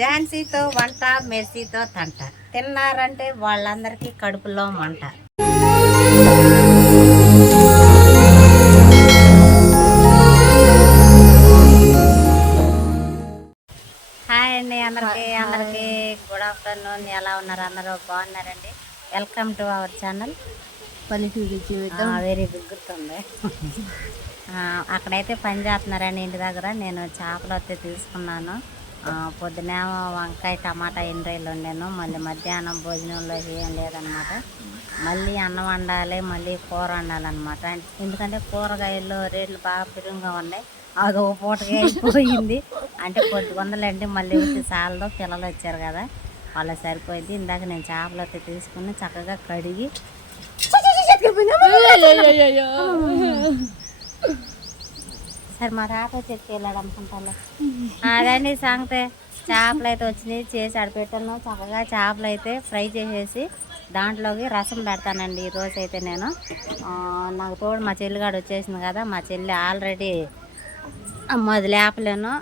ఝాన్సీతో వంట మెర్సీతో తంట. తిన్నారంటే వాళ్ళందరికీ కడుపులో మంట. హాయ్ అండి అందరికీ. అందరికీ గుడ్ ఆఫ్టర్నూన్. ఎలా ఉన్నారు అందరూ? బాగున్నారండి? Welcome to our channel. పల్లెటూరి జీవితం వెరీ ఆ, అక్కడైతే పని చేస్తున్నారండి ఇంటి దగ్గర. నేను చేపలు అయితే తీసుకున్నాను. ఆ, పొద్దునేమో వంకాయ టమాటా ఎండ్రాయిలు వండాను. మళ్ళీ మధ్యాహ్నం భోజనంలో ఏం లేదనమాట. మళ్ళీ అన్నం వండాలి మళ్ళీ కూర వండాలన్నమాట. ఎందుకంటే కూరగాయలు రేట్లు బాగా పెరుగుగా ఉన్నాయి. అది ఒక పూటగా అయిపోయింది. అంటే కొద్ది వందలండి మళ్ళీ వచ్చి సాలతో పిల్లలు వచ్చారు కదా. వాళ్ళకి సరిపోయింది. ఇందాక నేను చేపలు అయితే తీసుకుని చక్కగా కడిగి సరే మా తాత చెట్టు వెళ్ళాడు అనుకుంటాను అదండి సంగతే చేపలు అయితే వచ్చినాయి చేసి అడిపెట్టాను చక్కగా చేపలు అయితే ఫ్రై చేసేసి దాంట్లోకి రసం పెడతానండి ఈరోజు అయితే నేను. నాకు తోడు మా చెల్లిగాడు వచ్చేసింది కదా మా చెల్లి ఆల్రెడీ మొదలు లేపలేను.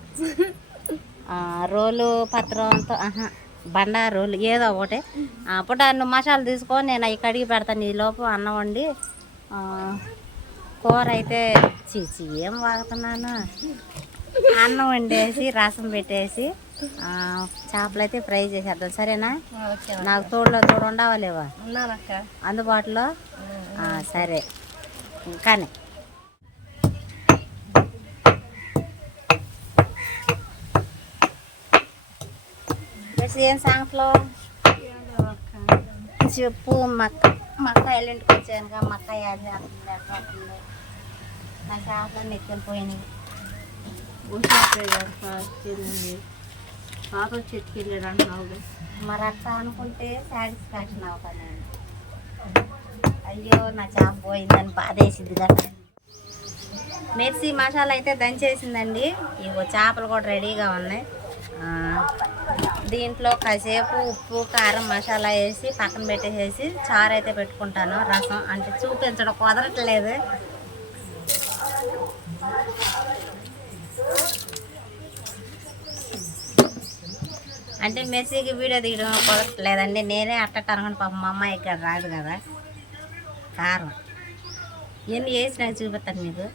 రోలు పత్రంతో ఆహా బండ రోలు ఏదో ఒకటి. అప్పుడు నువ్వు మసాలా తీసుకొని నేను అవి కడిగి పెడతాను ఈ లోపు అన్నం వండి. కూర అయితే చీచి ఏం వాగుతున్నాను అన్నం వండేసి రసం పెట్టేసి చేపలు అయితే ఫ్రై చేసేద్దాం. సరేనా? నాకు తోడులో తోడు ఉండవాలేవా? అందుబాటులో? సరే. కానీ ఏం సాంగ్స్లో చెప్పు మక్క మక్క వచ్చాను వచ్చానుగా మక్క యాడ్ చేస్తుంది ఎట్లా అవుతుంది నా చేపలు నెక్కిపోయినాయి చెల్లింది పాప చెట్టుకి వెళ్ళాడు అంటున్నావు మరి అట్లా అనుకుంటే సాటిస్ఫాక్షన్ అవుతాను అయ్యో నా చేప పోయిందని బాధేసింది కదా మిర్చి మసాలా అయితే దంచేసిందండి. ఇగో చేపలు కూడా రెడీగా ఉన్నాయి. దీంట్లో కాసేపు ఉప్పు కారం మసాలా వేసి పక్కన పెట్టేసేసి చారు అయితే పెట్టుకుంటాను. రసం అంటే చూపించడం కుదరట్లేదు. అంటే మెస్సీకి వీడియో తీయడం కుదరట్లేదండి. నేనే అట్టట్టు అనుకుని మా అమ్మాయి ఇక్కడ రాదు కదా. కారం. ఎన్ని వేసి చూపిస్తాను మీకు.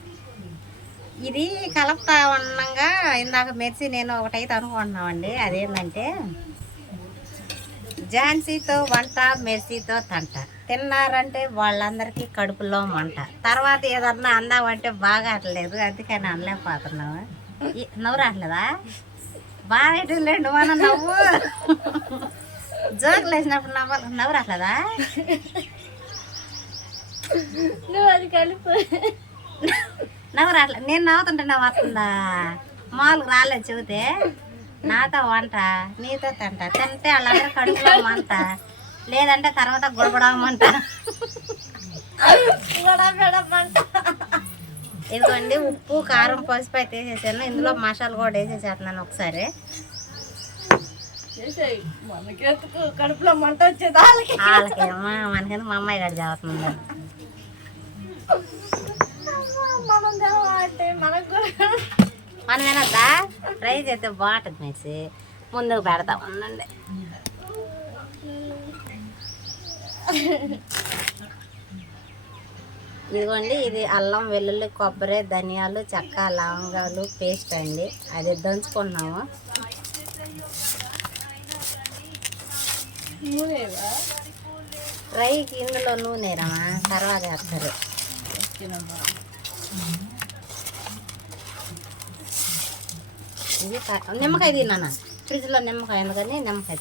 ఇది కలుపుతా ఉండగా. ఇందాక మెర్సీ నేను ఒకటైతే అనుకుంటున్నామండి. అదేంటంటే ఝాన్సీతో వంట మెర్సీతో తంట. తిన్నారంటే వాళ్ళందరికీ కడుపులో మంట. తర్వాత ఏదన్నా అందామంటే బాగా అట్లేదు అందుకని అనలేకపోతున్నావు ఈ- నవ్వు రావట్లేదా? బాగా లేండి మన నవ్వు. జోకులు వేసినప్పుడు నవ్వాలి నవ్వు రావట్లేదా? నువ్వు అది కలిపి. నవ్వు రావట్లే నేను నవ్వుతుంటే నవ్వు వస్తుందా? మామూలుగా రాలేదు చెబితే. నాతో వంట నీతో తింట. తింటే వాళ్ళందరూ కడుపులో మంట. లేదంటే తర్వాత గుడబడమంట ఇదిగోండి ఉప్పు కారం పసుపు అయితే వేసేసాను. ఇందులో మసాలా కూడా వేసేసేస్తున్నాను ఒకసారి. కడుపులో మంట వచ్చేది వాళ్ళకి. వాళ్ళకేమో మనకేమో మా అమ్మాయి గడి చదువుతుంది మనం అంటే మనకు కూడా. మనం ఏనద్దా ట్రై చేస్తే బాగుంటుంది మేసి ముందుకు పెడతాం ఉండండి. ఇదిగోండి ఇది అల్లం వెల్లుల్లి కొబ్బరి ధనియాలు చెక్క లవంగాలు పేస్ట్ అండి. అది దంచుకున్నాము. ఫ్రైకి ఇందులో నూనె రమా తర్వాత వేస్తారు. ఇది నిమ్మకాయ తిన్నాను? ఫ్రిడ్జ్లో నిమ్మకాయ ఎందుకని? నిమ్మకాయ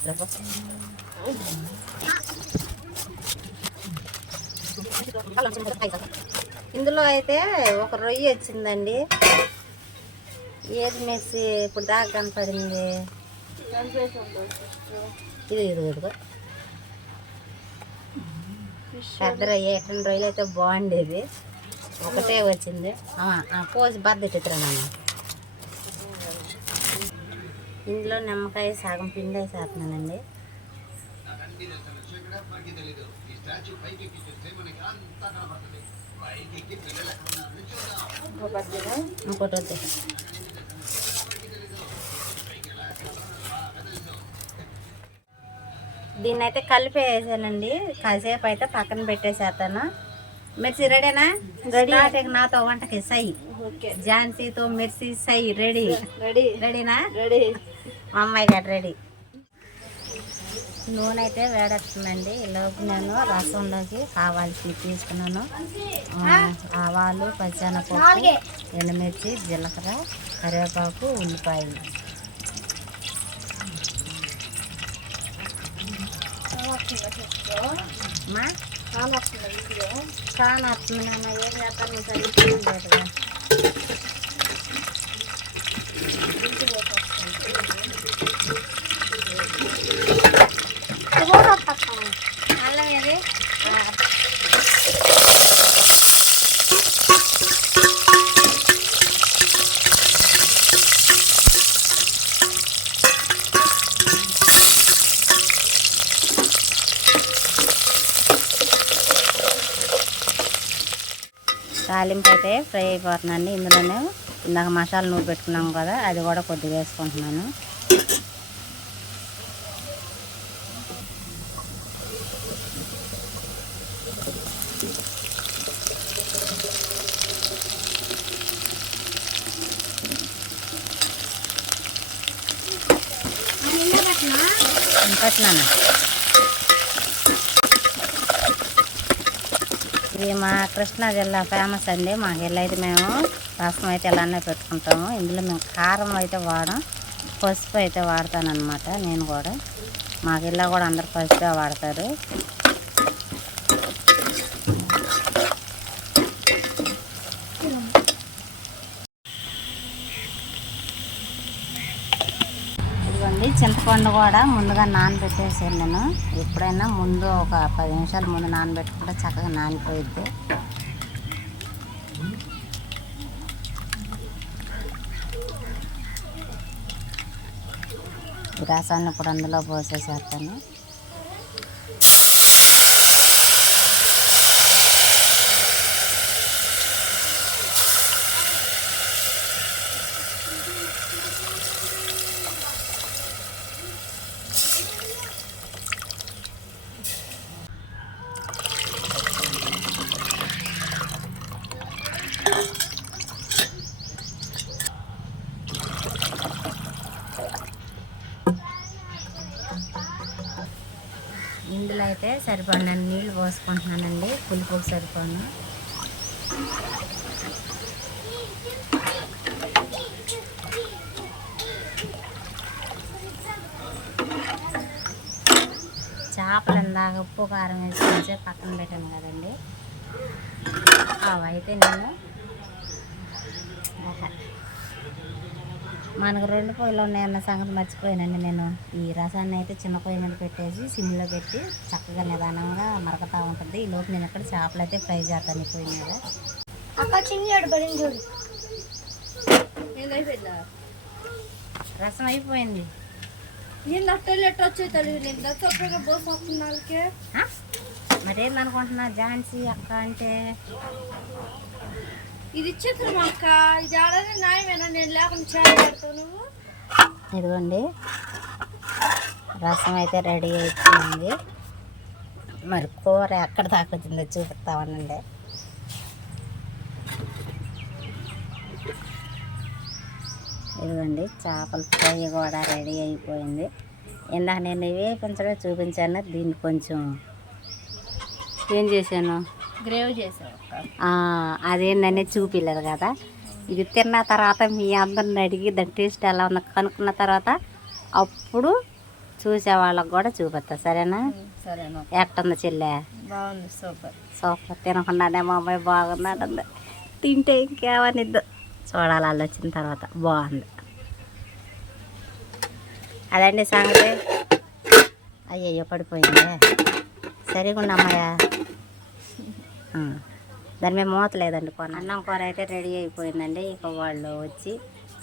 ఇందులో అయితే ఒక రొయ్య వచ్చిందండి. ఏది మెస్సి ఇప్పుడు దాకా కనపడింది? ఇది ఇది ఇదిగో పెద్ద రొయ్య ఎట్టిన రొయ్యలు అయితే బాగుండేది ఒకటే వచ్చింది. పోసి బద్దెట్టురా నాన్న? ఇందులో నిమ్మకాయ సగం పిండి వేసేస్తున్నానండి ఇంకోటి వద్దు. దీన్ని అయితే కలిపి వేసానండి కాసేపు అయితే పక్కన పెట్టేసేస్తాను. మిర్చి రెడీనా? రెడీ నాతో వంటకి సై. ఓకే. ఝాన్సీతో మిర్చి సై రెడీ. రెడీ రెడీనా? రెడీ మా అమ్మాయి గారు రెడీ. నూనె అయితే వేడెత్తుందండి ఈలోపు నేను రసంలోకి కావాల్సి తీసుకున్నాను. ఆవాలు పచ్చెనపప్పు ఎండుమిర్చి జీలకర్ర కరివేపాకు ఉల్లిపాయలు. మా కాన్ వస్తుంది నాన్న ఏం చేస్తాను సరిగ్గా అల్లం ఏది ఆ, తాలింపు అయితే ఫ్రై అయిపోతుందండి. ఇందులోనే ఇందాక మసాలా నూనె పెట్టుకున్నాం కదా అది కూడా కొద్దిగా వేసుకుంటున్నాను. పెట్టినాను ఇది మా కృష్ణా జిల్లా ఫేమస్ అండి. మా ఇల్లు అయితే మేము రసం అయితే ఇలానే పెట్టుకుంటాము. ఇందులో మేము కారం అయితే వాడం పసుపు అయితే వాడతానమాట నేను కూడా. మా ఇల్లు కూడా అందరు పసుపే వాడతారు. అండి. చింతపండు కూడా ముందుగా నానబెట్టేసాను నేను. ఎప్పుడైనా ముందు ఒక పది నిమిషాలు ముందు నానబెట్టుకుంటే చక్కగా నానిపోయిద్ది. ఈ రసాన్ని ఇప్పుడు అందులో పోసేసేస్తాను ఇందులో అయితే సరిపడిన నీళ్ళు పోసుకుంటున్నానండి. పులుపుకి సరిపడిన చేపలు ఇందాక ఉప్పు కారం వేసి పక్కన పెట్టాను కదండి. అవైతే నేను మనకు రెండు పొయ్యిలు ఉన్నాయన్న సంగతి మర్చిపోయానండి నేను. ఈ రసాన్ని అయితే చిన్న పొయ్యి మీద పెట్టేసి సిమ్లో పెట్టి చక్కగా నిదానంగా మరకతా ఉంటుంది. ఈ లోపు నేను ఇక్కడ చేపలు అయితే ఫ్రై చేస్తాను పొయ్యి మీద. రసం అయిపోయింది. నేను నట్టలు ఎట్ట వచ్చే తెలియదు నేను దగ్గర బోస్ వస్తున్నాళ్ళకి ఆ? మరేందనుకుంటున్నా ఝాన్సీ అక్క అంటే? ఇది ఇచ్చేస్తున్నాం అక్క. ఇది ఆడనే న్యాయమేనా నేను లేకుండా చేయాలి పెడతావు నువ్వు. ఇదిగోండి. రసం అయితే రెడీ అయిపోయింది. మరి కూర ఎక్కడ దాకా వచ్చిందో చూపిస్తామనండి ఇదిగోండి చేపల ఫ్రై కూడా రెడీ అయిపోయింది. ఇందాక నేను ఇవే పెంచడం చూపించాను దీన్ని కొంచెం ఏం చేశాను? గ్రేవ్ ఆ, అదేందని చూపిలేదు కదా. ఇది తిన్న తర్వాత మీ అందరిని అడిగి దాని టేస్ట్ ఎలా ఉందో కనుక్కున్న తర్వాత అప్పుడు చూసే వాళ్ళకి కూడా చూపిస్తా సరేనా? సరేనా. ఎట్టుంది చెల్లె? బాగుంది సూపర్. సూపర్ తినకుండానే మా అమ్మాయి బాగున్నాడు తింటే ఇంకేమనిద్దు. చూడాలి వాళ్ళు వచ్చిన తర్వాత. బాగుంది. అదండి సంగతి. అయ్యయ్యో పడిపోయిందే. సరిగుండి అమ్మాయ ఆ, దాని మీద మూత లేదండి కొన అన్నం కూర అయితే రెడీ అయిపోయిందండి. ఇక వాళ్ళు వచ్చి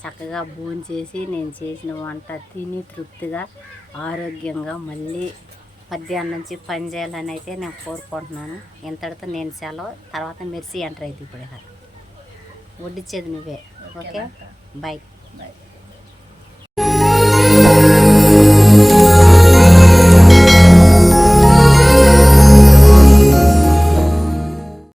చక్కగా భోజనం చేసి నేను చేసిన వంట తిని తృప్తిగా ఆరోగ్యంగా మళ్ళీ మధ్యాహ్నం నుంచి పని చేయాలని అయితే నేను కోరుకుంటున్నాను. ఇంతటితో నేను సెలవు. తర్వాత మెర్సీ ఎంటర్ అయితే ఇప్పుడు వడ్డిచ్చేది నువ్వే. Okay bye. బాయ్.